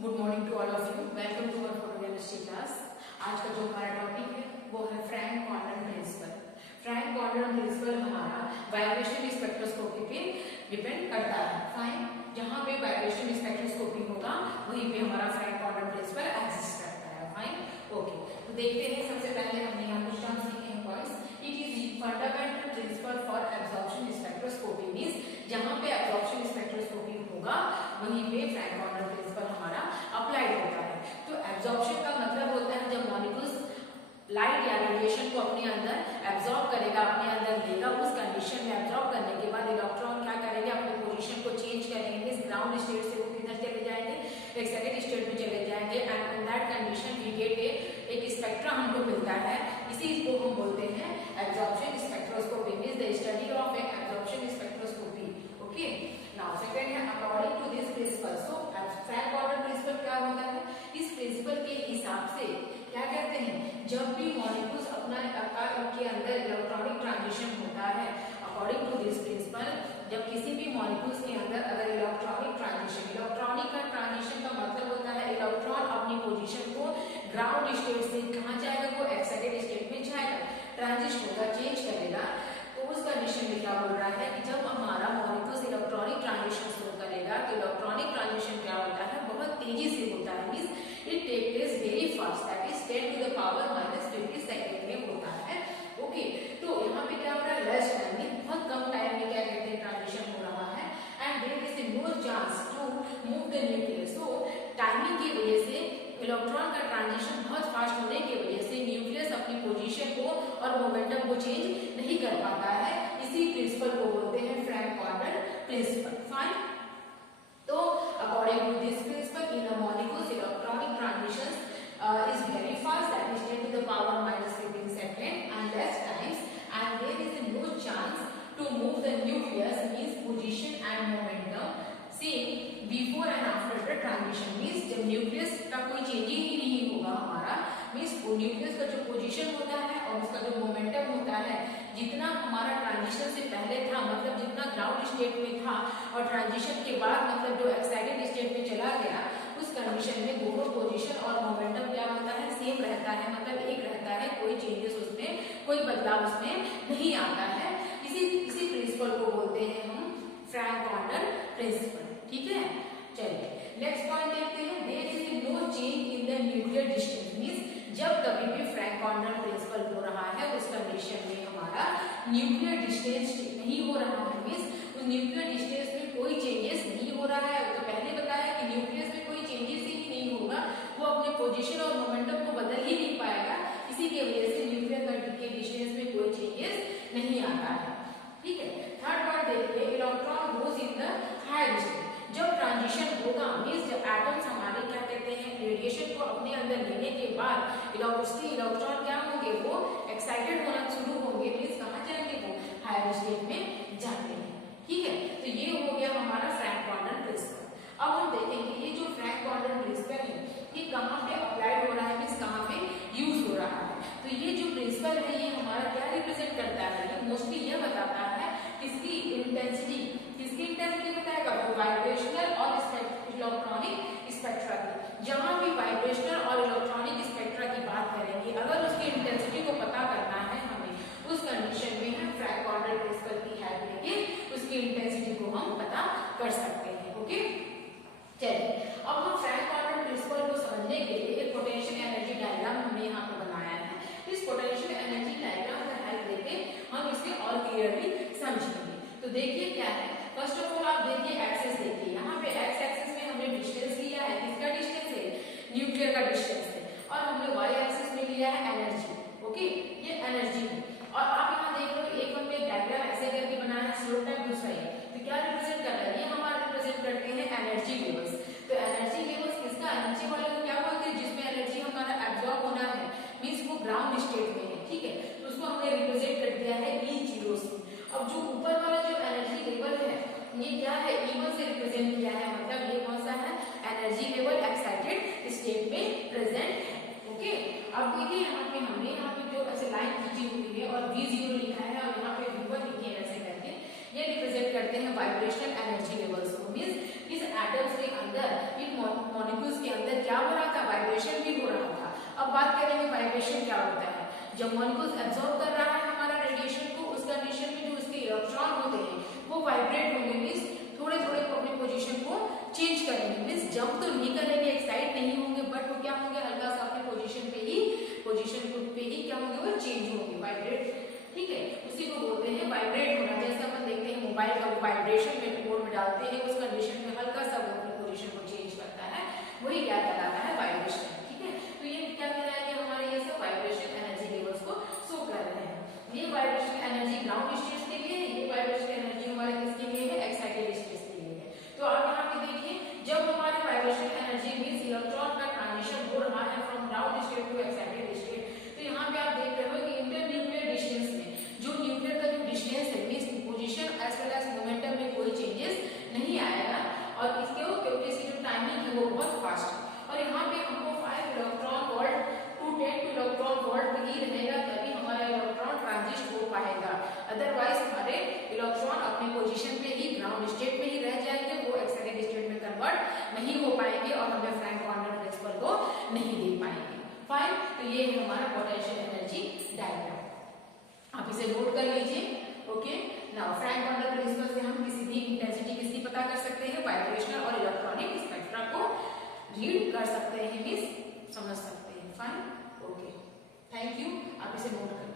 Good morning to all of you. Welcome to our photochemistry class. आज का जो हमारा टॉपिक है वो है Franck Condon principle. Franck Condon principle हमारा वाइब्रेशन स्पेक्ट्रोस्कोपी पे डिपेंड करता है। फाइन, जहां पे वाइब्रेशन स्पेक्ट्रोस्कोपी होगा वहीं पे हमारा फ्रैंक कॉर्डन प्रिंसिपल एग्जिस्ट करता है। फाइन, ओके, तो देखते हैं। सबसे पहले हमने यहाँ कुछ टर्म्स लिखे हैं boys. It is fundamental principle for absorption spectroscopy, means जहां पे एब्जॉर्प्शन स्पेक्ट्रोस्कोपी होगा वहीं पे फ्रैंक कॉर्डन प्रिंसिपल हमारा अप्लाइड होता है। तो एब्जॉर्प्शन का मतलब होता है जब मॉलिक्यूल्स लाइट या रेडिएशन को अपने अंदर एब्जॉर्ब करेगा, अपने अंदर लेगा, उस कंडीशन में एब्जॉर्ब करने के बाद इलेक्ट्रॉन क्या करेंगे, अपनी पोजीशन को चेंज करेंगे। इस ग्राउंड स्टेट से वो किधर चले जाएंगे, एक सेकंड स्टेट में चले जाएंगे। And in that condition we get एक स्पेक्ट्रा हमको मिलता है। इसी को हम बोलते हैं absorption spectroscopy, means the study of absorption spectroscopy. Okay, now second है according to this principle. So Franck Condon principle क्या होता है, इस प्रिंसिपल के हिसाब से क्या कहते हैं, जब भी मॉलिक्यूल्स अपना के अंदर इलेक्ट्रॉनिक ट्रांजिशन होता है, अकॉर्डिंग टू दिस प्रिंसिपल जब किसी भी मॉलिक्यूल्स के अंदर अगर इलेक्ट्रॉनिक का ट्रांजिशन का मतलब होता है इलेक्ट्रॉन अपनी पोजीशन को ग्राउंड स्टेट से कहाँ जाएगा, वो एक्साइटेड स्टेट में जाएगा, ट्रांजिशन होगा, चेंज करेगा। तो उस कंडीशन में क्या बोल रहा है कि जब हमारा मॉलिक्यूल्स इलेक्ट्रॉनिक ट्रांजिशन शुरू करेगा तो इलेक्ट्रॉनिक ट्रांजिशन क्या होता है, बहुत तेजी से होता है। Means it take place very fast, that is 10 to the power -50 second में होता है। ओके, तो यहाँ पे क्या हो रहा है, लेस टाइम में, बहुत कम टाइम में क्या कहते हैं ट्रांजिशन हो रहा है। And there is no chance to move the nucleus. So timing की वजह से इलेक्ट्रॉन का ट्रांजिशन बहुत फास्ट होने की वजह से न्यूक्लियस अपनी पोजीशन को और मोमेंटम को चेंज नहीं कर पाता है। इसी प्रिंसिपल को बोलते हैं फ्रैंक कॉर्डन प्रिंसिपल। फाइन, तो according to this principle in a molecules electronic transitions is very fast, that is 10 to the power -15 second and less times, and there is no chance to move the nucleus, means position and momentum same before and after the transition। means जब nucleus का कोई changing ही नहीं होगा हमारा, means nucleus का जो position होता है और उसका जो मोमेंटम होता है, जितना हमारा ट्रांजिशन से पहले था, मतलब जितना ग्राउंड स्टेट में था और ट्रांजिशन के बाद मतलब जो एक्साइटेड स्टेट में चला गया, उस कंडीशन में दोनों पोजीशन और मोमेंटम क्या होता है, सेम रहता है, मतलब एक रहता है, कोई चेंजेस उसमें, कोई बदलाव उसमें नहीं आता है। इसी प्रिंसिपल को बोलते हैं हम फ्रैंक कॉर्डन प्रिंसिपल। ठीक है, चलिए नेक्स्ट पॉइंट देखते हैं। There is no change in the nuclear distance, means जब कभी भी फ्रैंक कॉर्डन प्रिंसिपल हो रहा है उस कंडीशन में हमारा न्यूक्लियर डिस्टेंस नहीं हो रहा है, मींस उस न्यूक्लियर डिस्टेंस में कोई चेंजेस नहीं हो रहा है। तो पहले बताया कि न्यूक्लियस में कोई चेंजेस ही नहीं होगा, वो अपने पोजीशन और मोमेंटम को बदल ही नहीं पाएगा, इसी की वजह से न्यूक्लियर के डिस्टेंस में कोई चेंजेस नहीं आता है। ठीक है, थर्ड पार्ट देखिए, electron goes in the higher state. जब ट्रांजिशन होगा, मींस जब एटम्स हमारे क्या कहते हैं रेडिएशन को अपने अंदर लेने के बाद उसके इलेक्ट्रॉन क्या होंगे, वो एक्साइटेड होना शुरू होंगे, मींस कहाँ जाएंगे, वो हायर स्टेट में जाते हैं। ठीक है, तो ये हो गया हमारा फ्रैंक कॉर्डन प्रिंसिपल। अब हम देखेंगे ये जो फ्रैंक कॉर्डन प्रिंसिपल है ये कहाँ पे अप्लाइड हो रहा है, मींस कहाँ पे यूज हो रहा है। तो ये जो प्रिंसिपल है ये हमारा क्या रिप्रेजेंट करता है, ये मोस्टली ये बताता है किसकी इंटेंसिटी बताएगा, वो वाइब्रेशनल और इलेक्ट्रॉनिक स्पेक्ट्रा की। जहां भी वाइब्रेशनल और इलेक्ट्रॉनिक स्पेक्ट्रा की बात करेंगे, अगर उसकी इंटेंसिटी को पता करना है हमें, उस कंडीशन में हम फ्रैंक कॉर्डन प्रिंसिपल की हेल्प लेके उसकी इंटेंसिटी को हम पता कर सकते हैं। ओके, चलिए अब हम फ्रैंक कॉर्डन प्रिंसिपल को समझने के लिए एक पोटेंशियल एनर्जी डायग्राम हमने यहाँ पे बनाया है। इस पोटेंशियल एनर्जी डायग्राम का हेल्प लेके हम इसे और क्लियरली समझेंगे। तो देखिए क्या है, फर्स्ट ऑफ ऑल आप देखिए एक्सिस देखिए, यहाँ पे एक्स एक्सिस में हमने डिस्टेंस लिया है, किसका डिस्टेंस है, न्यूक्लियर का डिस्टेंस है, और हमने वाई एक्सिस में लिया है एनर्जी। ओके, ये एनर्जी है। और आप यहाँ देख लो एक में डायग्राम ऐसे करके बनाया है, स्लोप टाइम दूसरा है, तो क्या रिप्रेजेंट कर रहा है, ये हमारा रिप्रेजेंट करते हैं एनर्जी लेवल्स। तो एनर्जी लेवल्स किसका, एनर्जी वाले को क्या बोलते हैं, जिसमें एनर्जी हमारा एब्जॉर्ब होना है, मींस वो ग्राउंड स्टेट में है। ठीक है, तो उसको हमने रिप्रेजेंट कर दिया है E0 से। अब जो ऊपर वाला जो एनर्जी लेवल है ये क्या है, E1 से रिप्रेजेंट किया है, मतलब ये कौन सा है, एनर्जी लेवल एक्साइटेड स्टेट में प्रेजेंट है। ओके, अब देखिए यहाँ पे हमने यहाँ पे जो ऐसे लाइन खींची हुई है और V0 लिखा है और यहाँ पे V1 लिखे हैं ऐसे करके, ये रिप्रेजेंट करते हैं वाइब्रेशनल एनर्जी लेवल्स को। मींस इस एटम्स के अंदर इन मॉलिक्यूल्स के हो रहा था, वाइब्रेशन भी हो रहा था। अब बात करेंगे वाइब्रेशन क्या होता है। जब मॉलिक्यूल्स एब्जॉर्ब कर रहा है हमारा रेडिएशन को, उस कंडीशन में जो उसके इलेक्ट्रॉन होते हैं वो वाइब्रेट होंगे, मीन्स थोड़े थोड़े अपनी पोजीशन को चेंज करेंगे, मीन्स जंप तो नहीं करेंगे, एक्साइट नहीं होंगे, बट वो क्या होंगे, हल्का सा अपने पोजीशन पे ही क्या होंगे, वो चेंज होंगे, वाइब्रेट। ठीक है, उसी को बोलते हैं वाइब्रेट होना। जैसे अपन देखते हैं मोबाइल का वाइब्रेशन में मोड में डालते हैं, उस कंडीशन में हल्का सा वो अपनी पोजीशन को चेंज करता है, वही क्या कहलाता है, वाइब्रेशन। ठीक है, तो ये क्या कह रहा है कि हमारे ये सब वाइब्रेशन एनर्जी लेवल्स को शो कर रहे हैं। ये वाइब्रेशन एनर्जी ग्राउंड स्टेट्स के लिए, ये वाइब्रेशन एनर्जी हमारे किसके लिए है, एक्साइटेड स्टेट्स के लिए है। तो आप यहाँ पे देखिए, जब हमारे वाइब्रेशन एनर्जी मींस इलेक्ट्रॉन का ट्रांजिशन हो रहा है from ground state to excited state, तो यहाँ पे आप देख रहे हो कि इंटरन्यूक्लियर डिस्टेंस में जो न्यूक्लियर का जो डिस्टेंस है means position as well as momentum में कोई चेंजेस नहीं आएगा, और इसके क्योंकि इसकी जो टाइमिंग है वो बहुत फास्ट है। और यहाँ पे हमको 5 electron volt to 10 electron volt ही रहेगा, तभी हमारा इलेक्ट्रॉन ट्रांजिट हो पाएगा, अदरवाइज हमारे इलेक्ट्रॉन अपने पोजीशन पे ही ग्राउंड स्टेट में ही रह जाएंगे, वो एक्साइटेड स्टेट में कन्वर्ट नहीं हो पाएंगे और हमें फ्रैंक कॉर्नर प्रिंसिपल को नहीं दे पाएंगे। फाइन, तो ये है हमारा पोटेंशियल एनर्जी डायग्राम, आप इसे नोट कर लीजिए। Okay, now Frank corner principle से हम किसी भी इंटेंसिटी किसकी पता कर सकते हैं, वाइब्रेशनल और इलेक्ट्रॉनिक स्पेक्ट्रा को रीड कर सकते हैं, मींस समझ सकते हैं। फाइन, ओके, थैंक यू, आप इसे नोट कर